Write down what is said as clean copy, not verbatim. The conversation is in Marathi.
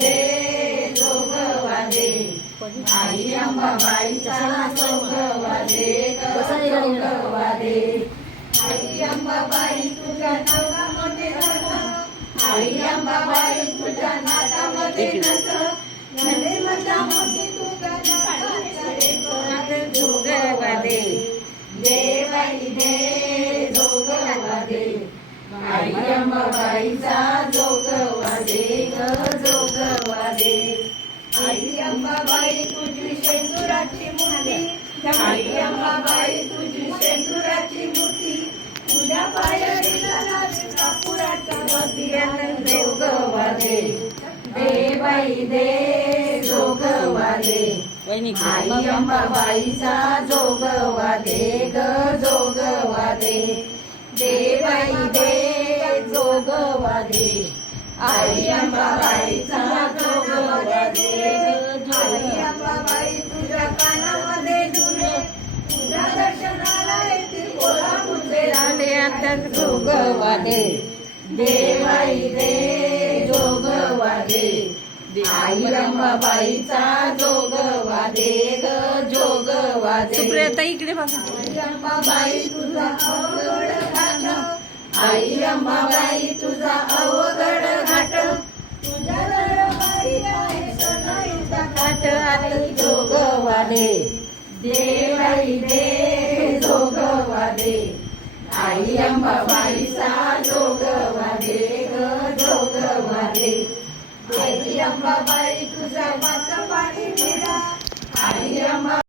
दे जोगवा दे आई अंबाबाईचा जोगवा दे जोगवा दे आई अंबाबाई तुझ्या नाकामध्ये नथ आई अंबाबाई तुझ्या नाकामध्ये नथ नंदे माझ्या मोठी तुझ्या नाकामध्ये जोगवा दे देवाई दे जोगवा दे आई अंबाबाईचा जोगवा दे ग जोगवा दे आई अंबाबाई तुझी शेंदुराची मूर्ती आई अंबाबाई तुझी शेंदुराची मूर्ती तुझ्या पायरीला कापुराच्या वतीनं जोगवा दे देवाई दे जोगवा दे आई अंबाबाईचा जोगवा दे ग जोगवा दे देवाई दे जोगवा दे आई अंबाबाईचा जोगवा दे आई अंबाबाई तुझ्या कानामध्ये झुले तुझ्या दर्शनाला येतील कोल्हापूरचे राणे आता जोगवा दे देवाई दे जोगवा दे आई अंबाबाईचा जोगवा दे ग जोगवा दे सुप्रिया इकडे बघा आई अंबाबाई तुझा अवघड घाट आई अंबाबाई तुझा अवघड घाट तुझ्या दरबारी आहे सनईचा घाट आता जोगवा दे देवाई दे जोगवा दे आई अंबाबाईचा जोगवा दे ग जोगवा दे आई अंबाबाई तुझा माता पाणी मिळा आई अंबा